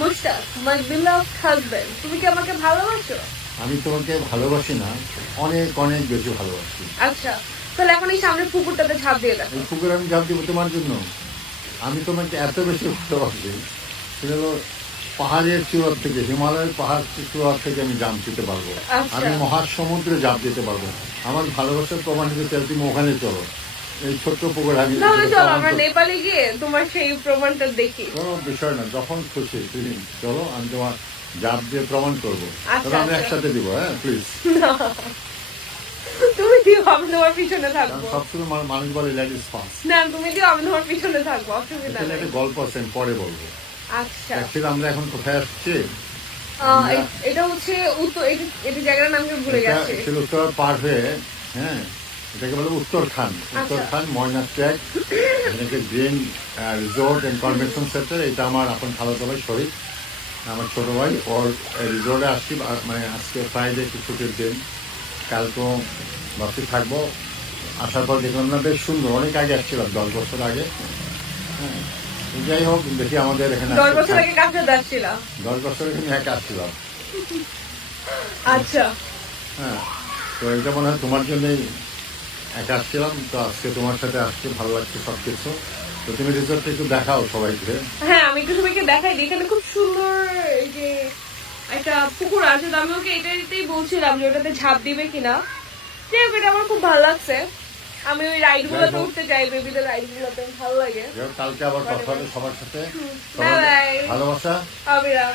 মুশতাক, মাই beloved husband, তুমি কি আমাকে ভালোবাসো? আমি তোমাকে ভালোবাসি না, অনেক অনেক বেশি ভালোবাসি। আচ্ছা, তাহলে এখন এই সামনে পুকুরটাতে ঝাঁপ দিয়ে দেখো। এই পুকুরে আমি ঝাঁপ দিব তোমার জন্য? আমি তোমাকে এত বেশি ভালোবাসি, সেটা হলো পাহাড়ের চূড়ার থেকে, হিমালয়ের পাহাড় চূড়ার থেকে আমি জাম্প দিতে পারবো। আচ্ছা। আমি মহাসমুদ্রে জাম্প দিতে পারবো। আমার ভালোবাসার প্রমাণ হিসেবে তুমি ওখানে চলো, এই ছোট্ট পুকুর আমি তাহলে চলো আমরা নেপালে গিয়ে তোমার সেই প্রমাণটা দেখি। কোনো বিষয় না, যখন খুশি তুমি চলো, আমি তোমার জাম্প দিয়ে প্রমাণ করবো। আচ্ছা, তবে আমি আচ্ছা। একসাথে দিব, হ্যাঁ প্লিজ। তুমি দিও, আমি তোমার পিছনে থাকবো। সবসময় মানুষ বলে লেডিস ফার্স্ট। না, তুমি দিও, আমি তোমার পিছনে থাকবো, অসুবিধা এখানে নেই। একটা গল্প আছে, আমি পরে বলবো। আচ্ছা, অ্যাকচুয়ালি আমরা এখন কোথায় আসছি? এটা হচ্ছে উত্তর, এটা জায়গার নাম আমি ভুলে এটা গেছি। শিলচর পার হয়ে, হ্যাঁ, এটাকে বলে উত্তরখান। উত্তরখান ময়না ট্র্যাক, এখানে green resort and convention center. এটা আমার আপন খালাতো ভাই শরীফ, আমার ছোট ভাই। ওর রিসোর্টে আসছি, মানে আজকে ফ্রাইডে একটু ছুটির দিন, কালকেও ভাবছি থাকবো। আসার পর দেখলাম না বেশ সুন্দর, অনেক আগে আসছিলাম, 10 বছর আগে। হ্যাঁ, যাই হোক, দেখি আমাদের এখানে 10 বছর আগে কাছে যাচ্ছিলাম। 10 বছর এখানে একা আসছিলাম। আচ্ছা, হ্যাঁ, তো এটা মনে হয় তোমার জন্যই একা আসছিলাম, তো আজকে তোমার সাথে আসতে ভালো লাগছে সবকিছু। তো তুমি রিসোর্টটা একটু দেখাও সবাইকে। হ্যাঁ, আমি একটু সবাইকে দেখাই দিই। এখানে খুব সুন্দর এই যে একটা পুকুর আছে, তো আমি ওকে এটাতেই বলছিলাম যে ওটাতে ঝাঁপ দিবে কিনা। যাই হোক, এটা আমার খুব ভালো লাগছে। আমি ওই রাইড গুলোতে উঠতে চাই, বেবিদের রাইড গুলোতে ভালো লাগে। কালকে আবার কথা হবে সবার সাথে। বাই বাই, ভালোবাসা। অবিরাম।